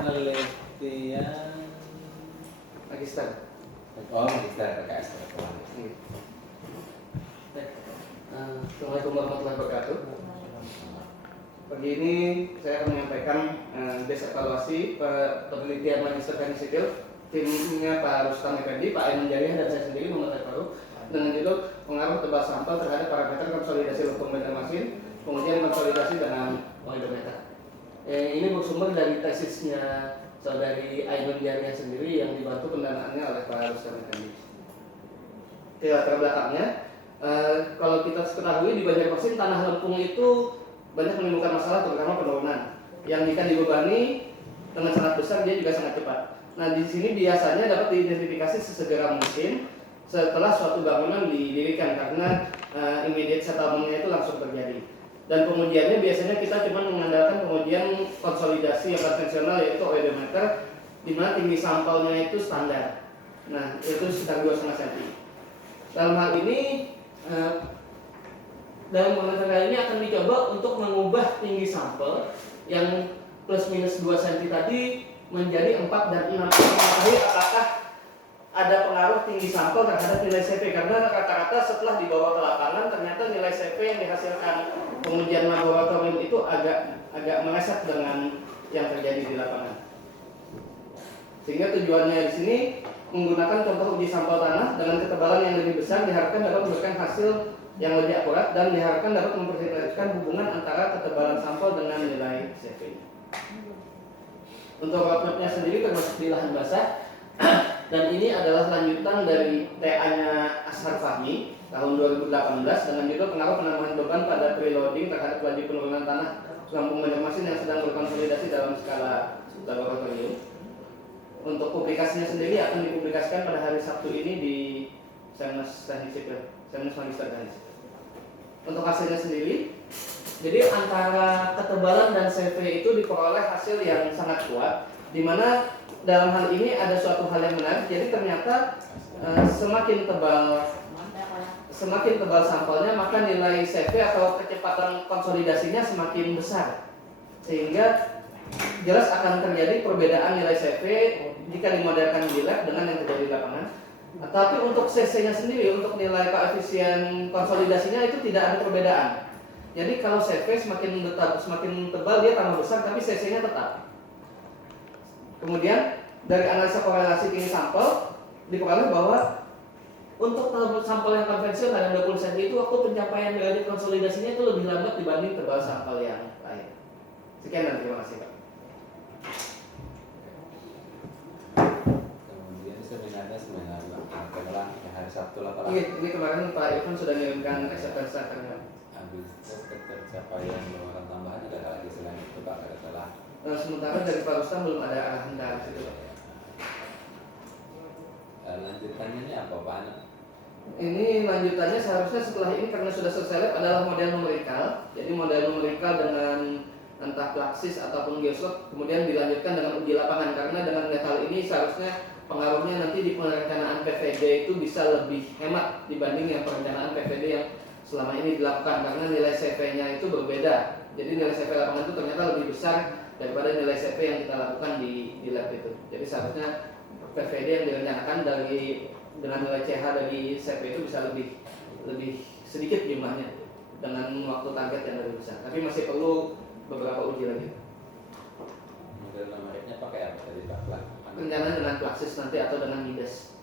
penelitian magister. Oh, magister PKS. Assalamualaikum warahmatullahi wabarakatuh. Pagi ini saya akan menyampaikan base evaluasi penelitian magister teknik sipil. Timnya Pak Rustam Effendi, Pak Ainun Jariah, dan saya sendiri Muhammad Faru, dengan judul pengaruh tebal sampel terhadap parameter konsolidasi lubang benda mesin, kemudian konsolidasi dengan oedometer. Ini bersumber dari tesisnya saudari Ainun Jariah sendiri yang dibantu pendanaannya oleh Pak Rustam Effendi. Latar belakangnya, kalau kita ketahui di Banjarmasin tanah lempung itu banyak menimbulkan masalah, terutama penurunan yang jika dibebani dengan sangat besar dia juga sangat cepat. Nah, di sini biasanya dapat diidentifikasi sesegera mungkin setelah suatu bangunan didirikan karena immediate settlement-nya itu langsung terjadi. Dan pengujiannya biasanya kita cuma mengandalkan pengujian konsolidasi yang konvensional yaitu oedometer, di mana tinggi sampelnya itu standar. Nah, itu sekitar 2,5 cm. Dalam hal ini dalam penelitian kali ini akan dicoba untuk mengubah tinggi sampel yang plus minus 2 cm tadi menjadi 4 dan 6. Mengetahui apakah ada pengaruh tinggi sampel terhadap nilai CV, karena rata-rata setelah dibawa ke lapangan ternyata nilai CV yang dihasilkan pengujian laboratorium itu agak meleset dengan yang terjadi di lapangan. Sehingga tujuannya di sini menggunakan contoh uji sampel tanah dengan ketebalan yang lebih besar diharapkan dapat memberikan hasil yang lebih akurat dan diharapkan dapat memperlihatkan hubungan antara ketebalan sampel dengan nilai CV. Untuk roadmap-nya sendiri termasuk di lahan basah dan ini adalah lanjutan dari TA-nya Ashar Fahmi tahun 2018 dengan judul pengaruh penambahan beban pada preloading terhadap laju penurunan tanah Lampung Banjarmasin yang sedang berkonsolidasi dalam skala laboratorium. Untuk publikasinya sendiri akan dipublikasikan pada hari Sabtu ini di Semnas Teknik Sipil, Semnas Magister Teknik Sipil. Untuk hasilnya sendiri, jadi antara ketebalan dan CV itu diperoleh hasil yang sangat kuat, di mana dalam hal ini ada suatu hal yang menarik. Jadi ternyata semakin tebal sampelnya maka nilai CV atau kecepatan konsolidasinya semakin besar, sehingga jelas akan terjadi perbedaan nilai CV jika dimodelkan di lab dengan yang terjadi di lapangan. Tapi untuk CC-nya sendiri, untuk nilai koefisien konsolidasinya itu tidak ada perbedaan. Jadi kalau CV semakin tebal dia tambah besar, tapi CC-nya tetap. Kemudian dari analisa korelasi tinggi sampel diperoleh bahwa untuk sampel yang konvensional yang 20 cm itu waktu pencapaian nilai konsolidasinya itu lebih lambat dibanding tebal sampel yang lain. Sekian dan terima kasih, Pak. Kemudian sebenarnya hari Sabtu lah Pak. Ini kemarin Pak Irfan sudah mengirimkan SFR-nya. Habis itu pencapaian pengeluaran tambahan ada lagi selain itu Pak, adalah sementara dari Pak Rustam belum ada arahan dari situ, Pak. Lanjutannya ini apa Pak? Ini lanjutannya seharusnya setelah ini karena sudah selesai lab adalah model numerikal. Jadi model numerikal dengan entah Plaxis ataupun Geoslog, kemudian dilanjutkan dengan uji lapangan, karena dengan hal ini seharusnya pengaruhnya nanti di perencanaan PVD itu bisa lebih hemat dibanding yang perencanaan PVD yang selama ini dilakukan, karena nilai CV-nya itu berbeda. Jadi nilai CV lapangan itu ternyata lebih besar daripada nilai CV yang kita lakukan di lab itu. Jadi seharusnya PVD yang direncanakan dengan nilai CH dari CV itu bisa lebih sedikit jumlahnya dengan waktu target yang lebih besar. Tapi masih perlu beberapa uji lagi. Model numeriknya pakai apa tadi Pak? Rencana dengan Plaxis nanti atau dengan Midas.